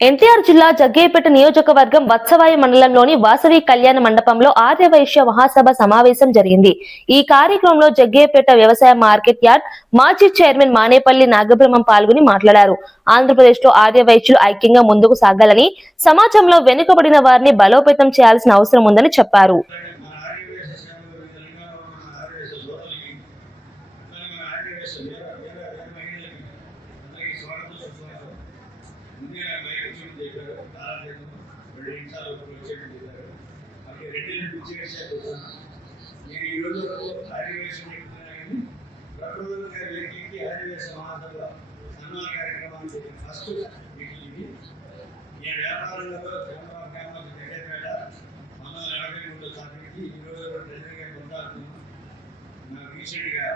ఎన్టీఆర్ జిల్లా జగ్గయ్యపేట నియోజకవర్గం వత్సవాయి మండలంలోని వాసవి కళ్యాణ మండపంలో ఆర్యవైశ్య మహాసభ సమావేశం జరిగింది. ఈ కార్యక్రమంలో జగ్గయ్యపేట వ్యవసాయ మార్కెట్ యార్డ్ మాజీ చైర్మన్ మానేపల్లి నాగబ్రహ్మం పాల్గొని మాట్లాడారు. ఆంధ్రప్రదేశ్ లో ఆర్యవైశ్యులు ఐక్యంగా ముందుకు సాగాలని, సమాజంలో వెనుకబడిన వారిని బలోపేతం చేయాల్సిన అవసరం ఉందని చెప్పారు. నేను ఈరోజు ఆదివేశం చెప్తున్నాను. ప్రకృతి వ్యక్తికి ఆదివేశ మహాసభ సన్మాన కార్యక్రమానికి ఫస్ట్ మీటింగ్ ఇది. నేను వ్యాపారంలో గ్రామానికి దగ్గరపేట 1943 స్థాపించి ఈరోజు ప్రెసిడెంట్గా కొనసాగుతున్నాను. నాకు రీసెంట్గా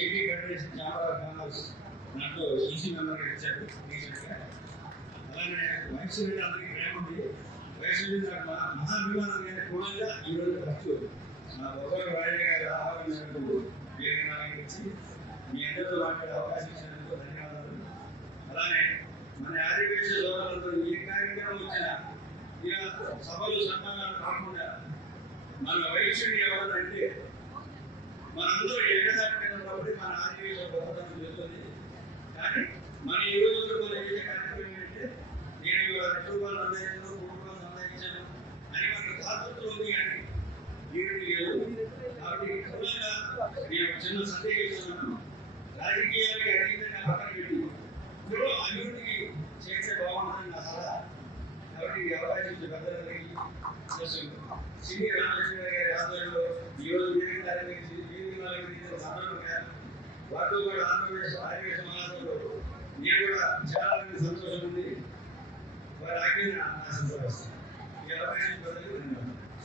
AP federation chamber of commerce నాకు ఈసీ మెంబర్గా ఇచ్చారు రీసెంట్గా. అలానే వయసు అందరికీ ప్రేమ ఉంది. వయసు నాకు మహాభిమానం లేని కూడా ఈరోజు ఫస్ట్ నా ఒకరు రాజు గారి ఆహ్వానించినందుకు ఇచ్చి మీ అందరితో మాట్లాడే అవకాశం ఇచ్చినందుకు ధన్యవాదాలు. అలానే మన ఆదివేశ సోదరులందరూ ఏ కార్యక్రమం వచ్చినా ఇలా సభలు సన్మానాలు కాకుండా మన వైశ్యుడు ఎవరంటే మనందరూ ఏకదాటినప్పుడు మన ఆదివేశ గొప్పతనం తెలుస్తుంది. కానీ మన ఈ రోజు మనం చేసే కార్యక్రమం ఏంటంటే నేను 2 రూపాయలు సంపాదించాను, 3 రూపాయలు సంపాదించాను అని మనకు తాతృత్వం ఉంది. కానీ కాబట్టి క్రమంగా నేను చిన్న సందేహం ఇస్తున్నాను. రాజకీయాలకి అతీతంగా పక్కన పెట్టి ఇందులో అభివృద్ధికి చేస్తే బాగుంటుందని నా సలహా. కాబట్టి ఈ అవకాశం పెద్దలకి సినీ రామలక్ష్మి గారి ఆధ్వర్యంలో ఈరోజు సందర్భంగా వాటితో కూడా ఆంధ్రప్రదేశ్ ఆదివేశ మహాసభలో నేను కూడా చాలా మంది సంతోషం ఉంది. వారి ఆజ్ఞ ఆశిస్తాను. ఈ అవకాశం